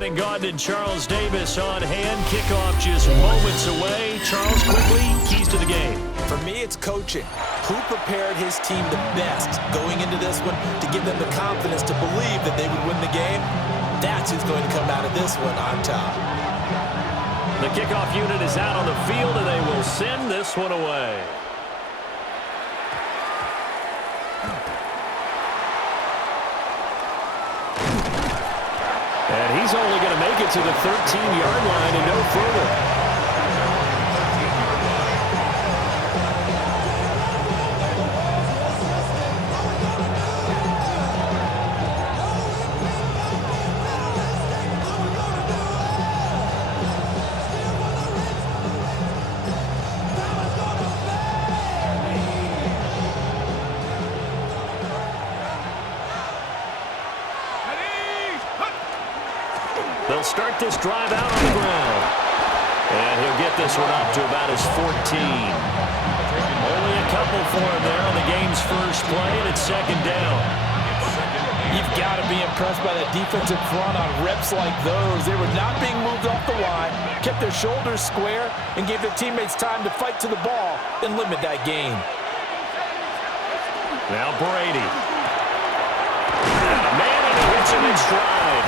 Gordon and Charles Davis on hand. Kickoff just moments away. Charles, quickly, keys to the game. For me, it's coaching. Who prepared his team the best going into this one to give them the confidence to believe that they would win the game? That's who's going to come out of this one on top. The kickoff unit is out on the field, and they will send this one away. And he's only going to make it to the 13-yard line and no further. They'll start this drive out on the ground. And he'll get this one up to about his 14. Only a couple for him there on the game's first play, and it's second down. You've got to be impressed by that defensive front on reps like those. They were not being moved off the line, kept their shoulders square, and gave their teammates time to fight to the ball and limit that gain. Now Brady. And a man, and he hits him in stride.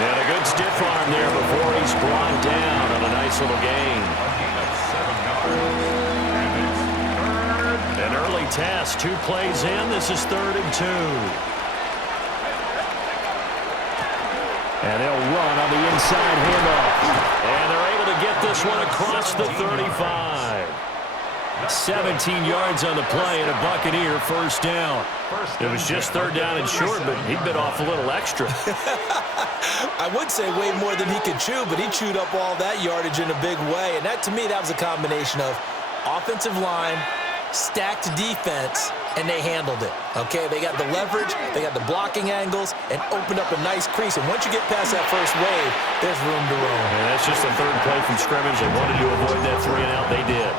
And a good stiff arm there before he's brought down on a nice little gain. An early test, 2 plays in. This is 3rd and 2. And they'll run on the inside handoff. And they're able to get this one across the 35. 17 yards on the play and a Buccaneer first down. It was just 3rd down and short, but he'd been off a little extra. I would say way more than he could chew, but he chewed up all that yardage in a big way. And that, to me, that was a combination of offensive line, stacked defense, and they handled it. Okay, they got the leverage, they got the blocking angles, and opened up a nice crease. And once you get past that first wave, there's room to roam. And that's just the 3rd play from scrimmage. They wanted to avoid that 3 and out. They did.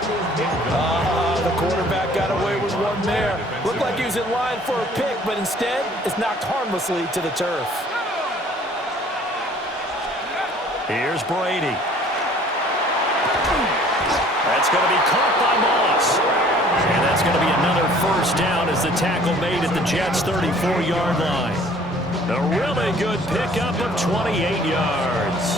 The quarterback got away with one there. Looked like he was in line for a pick, but instead, it's knocked harmlessly to the turf. Here's Brady. That's going to be caught by Moss. And that's going to be another first down as the tackle made at the Jets' 34-yard line. A really good pickup of 28 yards.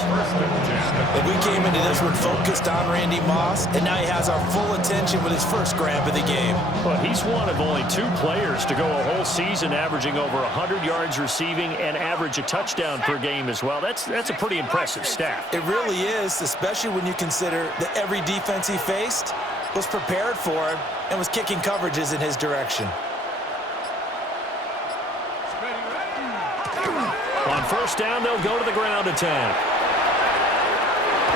And we came into this one focused on Randy Moss, and now he has our full attention with his first grab of the game. Well, he's one of only 2 players to go a whole season averaging over 100 yards receiving and average a touchdown per game as well. That's a pretty impressive stat. It really is, especially when you consider that every defense he faced was prepared for him and was kicking coverages in his direction. On first down, they'll go to the ground attack.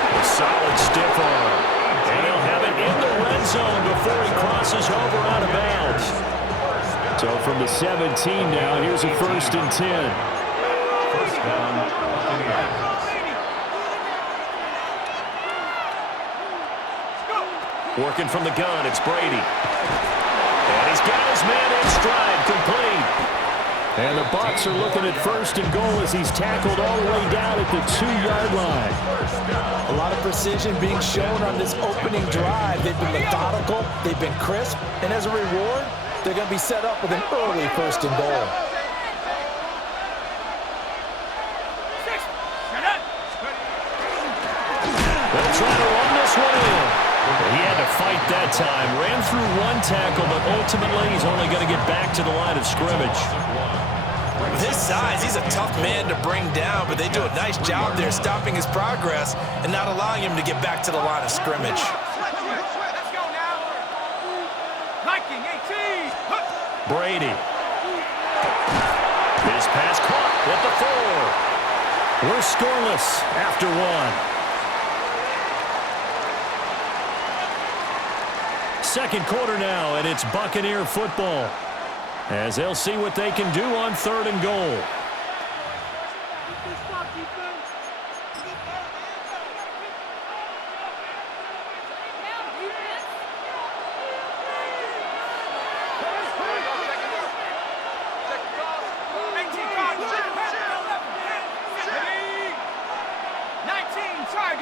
A solid stiff arm. And they'll have it in the red zone before he crosses over out of bounds. So from the 17 now, here's a 1st and 10. First down. Working from the gun, it's Brady. And he's got his man in stride, complete. And the Bucs are looking at 1st and goal as he's tackled all the way down at the 2-yard line. A lot of precision being shown on this opening drive. They've been methodical, they've been crisp, and as a reward, they're going to be set up with an early 1st and goal. They'll try to run this one in. He had to fight that time. Ran through 1 tackle, but ultimately he's only going to get back to the line of scrimmage. With his size, he's a tough man to bring down, but they do a nice job there stopping his progress and not allowing him to get back to the line of scrimmage. Let's go now. Liking 18. Brady. His pass caught at the 4. We're scoreless after 1. Second quarter now, and it's Buccaneer football as they'll see what they can do on 3rd and goal.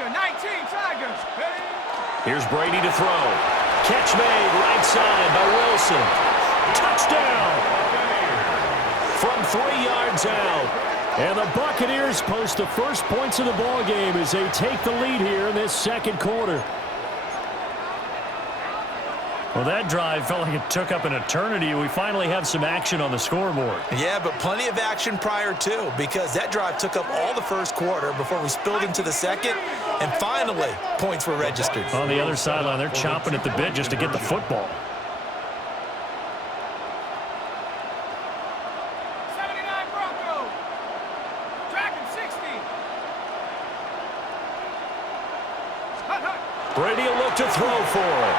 Ranger, 19 Tigers. Here's Brady to throw. Catch made right side by Wilson. Touchdown! From 3 yards out. And the Buccaneers post the first points of the ball game as they take the lead here in this second quarter. Well, that drive felt like it took up an eternity. We finally have some action on the scoreboard. Yeah, but plenty of action prior to, because that drive took up all the first quarter before we spilled into the second, and finally, points were registered. On the other sideline, they're chomping at the bit just to get the football. 79 Broncos. Tracking 60. Hut, hut. Brady will look to throw for it.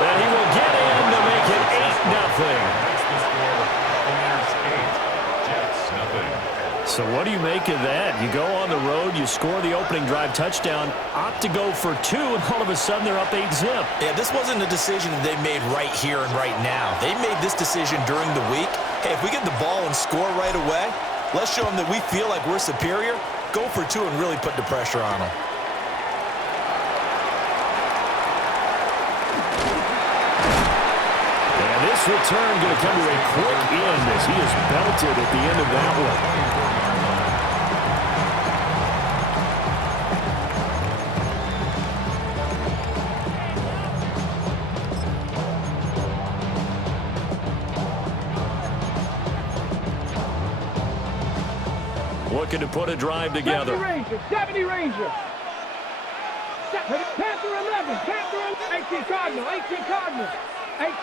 And he will get in to make it 8-0. So what do you make of that? You go on the road, you score the opening drive touchdown, opt to go for 2, and all of a sudden they're up 8-zip. Yeah, this wasn't a decision that they made right here and right now. They made this decision during the week. Hey, if we get the ball and score right away, let's show them that we feel like we're superior. Go for 2 and really put the pressure on them. This return going to come to a quick end as he is belted at the end of that one. Looking to put a drive together. 70 Ranger. Panther 11, Panther 18 Cardinal, 18 Cardinal. 18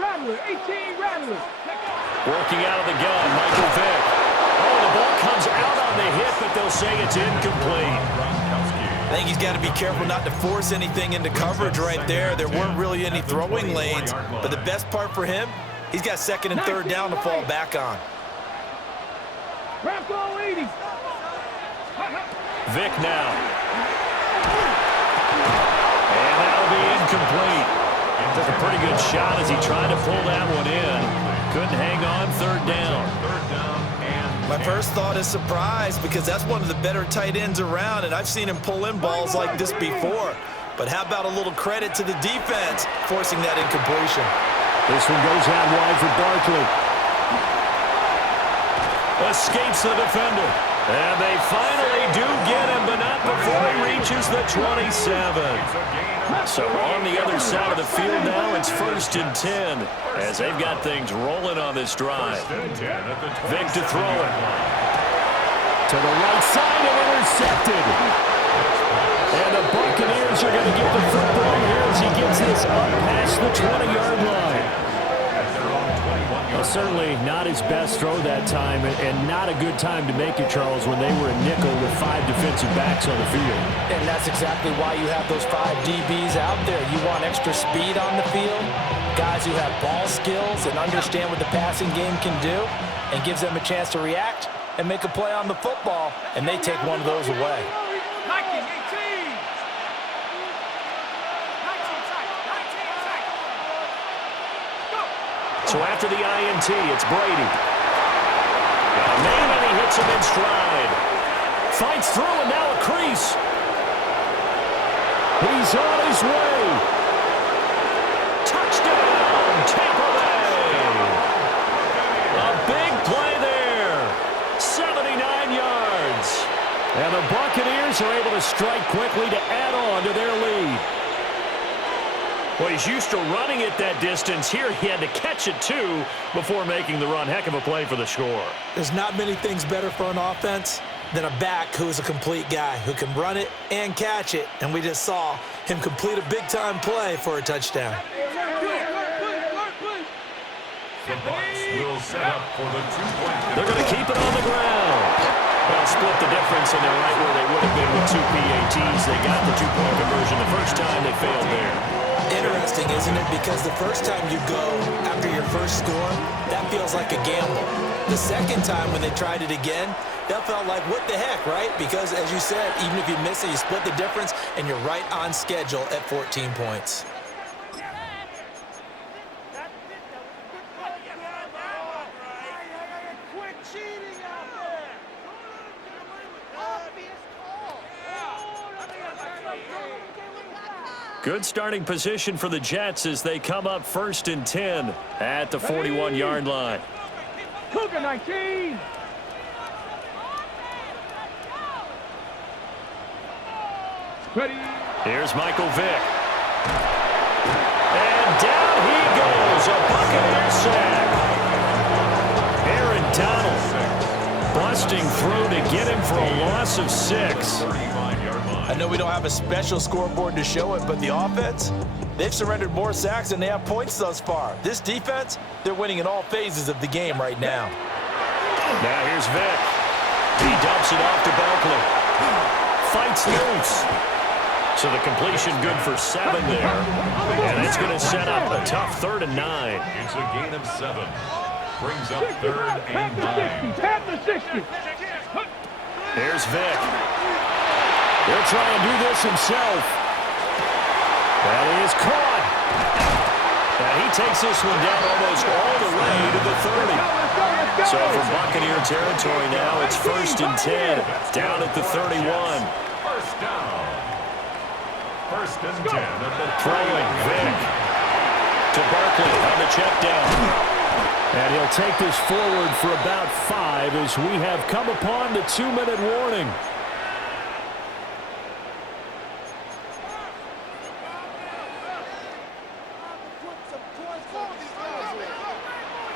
Rattler, 18 Rattler. Working out of the gun, Michael Vick. Oh, the ball comes out on the hit, but they'll say it's incomplete. I think he's got to be careful not to force anything into coverage right there. There weren't really any throwing lanes, but the best part for him, he's got second and third down to fall back on. Bronco 80. Vick now. And that'll be incomplete. Took a pretty good shot as he tried to pull that one in. Couldn't hang on, third down. My first thought is surprise, because that's one of the better tight ends around, and I've seen him pull in balls like this before. But how about a little credit to the defense forcing that incompletion? This one goes out wide for Barkley. Escapes the defender. And they finally do get him, but not before he reaches the 27. So on the other side of the field now, it's 1st and 10 as they've got things rolling on this drive. Vick to throw it. To the right side and intercepted. And the Buccaneers are going to get the football here as he gets this up past the 20-yard line. Well, certainly not his best throw that time, and not a good time to make it, Charles, when they were a nickel with 5 defensive backs on the field. And that's exactly why you have those 5 DBs out there. You want extra speed on the field, guys who have ball skills and understand what the passing game can do, and gives them a chance to react and make a play on the football, and they take one of those away. Liking 18. 19 tight. Go. So after the INT, it's Brady. Got a man, and he hits him in stride. Fights through, and now a crease. He's on his way. Touchdown, Tampa Bay. A big play there. 79 yards. And the Buccaneers are able to strike quickly to add on to their lead. Well, he's used to running it that distance. Here he had to catch it, too, before making the run. Heck of a play for the score. There's not many things better for an offense than a back who's a complete guy, who can run it and catch it. And we just saw him complete a big-time play for a touchdown. The Bucs will set up for the 2-point. They're going to keep it on the ground. Well, split the difference, and they're right where they would have been with 2 PATs. They got the 2-point conversion the first time. They failed there. Interesting, isn't it? Because the first time you go after your first score, that feels like a gamble. The second time when they tried it again, that felt like, what the heck, right? Because, as you said, even if you miss it, you split the difference, and you're right on schedule at 14 points. Good starting position for the Jets as they come up 1st and 10 at the 41-yard line. Cougar 19. Ready. Here's Michael Vick. And down he goes. A Buccaneer sack. Aaron Donald busting through to get him for a loss of 6. I know we don't have a special scoreboard to show it, but the offense, they've surrendered more sacks than they have points thus far. This defense, they're winning in all phases of the game right now. Now here's Vick. He dumps it off to Barkley. Fights loose. So the completion good for 7 there. And it's going to set up a tough 3rd and 9. It's a gain of 7. Brings up 3rd and 9. Tap the 60. Here's Vick. He'll try and do this himself. That is caught. And he takes this one down almost all the way to the 30. So from Buccaneer territory now, it's 1st and 10. Down at the 31. First down. 1st and 10 at the Throwing Vick to Barkley on the check down. And he'll take this forward for about 5 as we have come upon the 2-minute warning.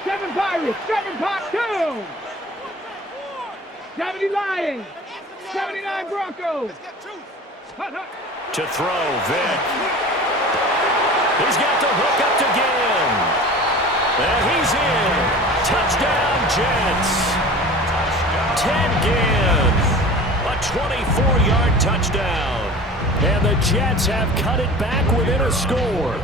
7 Pirates, 7 Pop 2. 70 Lions, 79 Broncos. To throw, Vick. He's got the hook up to Ginn. And he's in. Touchdown, Jets. Ted Ginn. A 24-yard touchdown. And the Jets have cut it back within a score.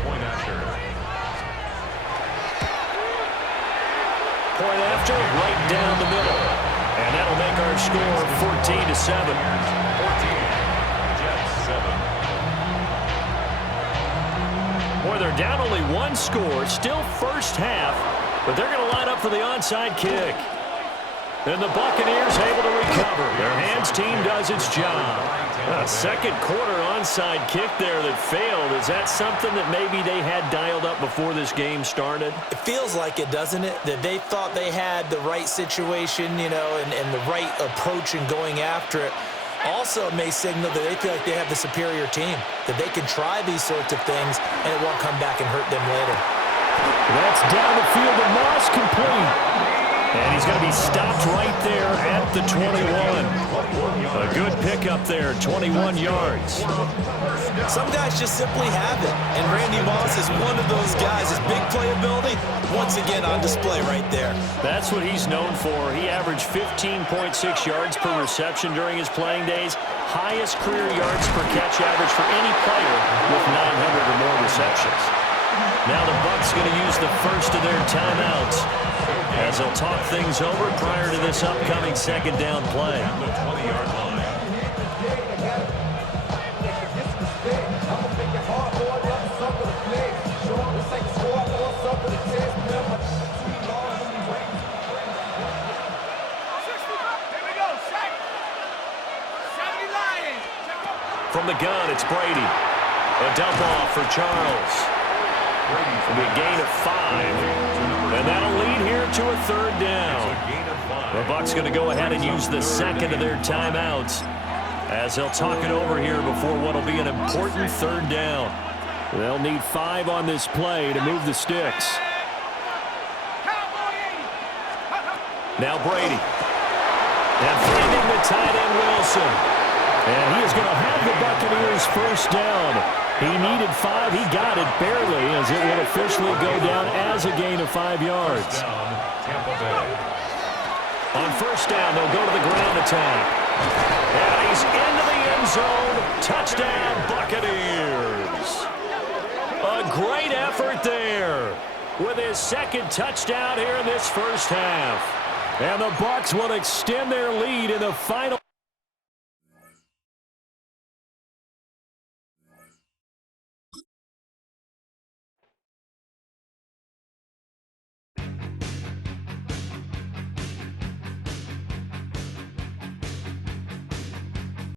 Point after, right down the middle. And that'll make our score 14-7. Boy, they're down only 1 score, still first half, but they're going to line up for the onside kick. And the Buccaneers able to recover. Their hands team does its job. A second quarter onside kick there that failed. Is that something that maybe they had dialed up before this game started? It feels like it, doesn't it? That they thought they had the right situation, you know, and the right approach in going after it. Also, it may signal that they feel like they have the superior team, that they can try these sorts of things, and it won't come back and hurt them later. That's down the field to Moss, complete. And he's going to be stopped right there at the 21. A good pickup there, 21 yards. Some guys just simply have it, and Randy Moss is one of those guys. His big playability, once again on display right there. That's what he's known for. He averaged 15.6 yards per reception during his playing days. Highest career yards per catch average for any player with 900 or more receptions. Now the Bucs going to use the first of their timeouts as they'll talk things over prior to this upcoming second down play. The 20-yard line. From the gun, it's Brady. A dump off for Charles. It'll be a gain of 5. And that'll lead here to a 3rd down. The Bucs going to go ahead and use the second of their timeouts as they'll talk it over here before what will be an important 3rd down. They'll need 5 on this play to move the sticks. Now Brady. And finding the tight end Wilson. And he is going to have the Buccaneers first down. He needed 5. He got it barely as it will officially go down as a gain of 5 yards. On first down, they'll go to the ground attack. And he's into the end zone. Touchdown, Buccaneers. A great effort there with his second touchdown here in this first half. And the Bucs will extend their lead in the final.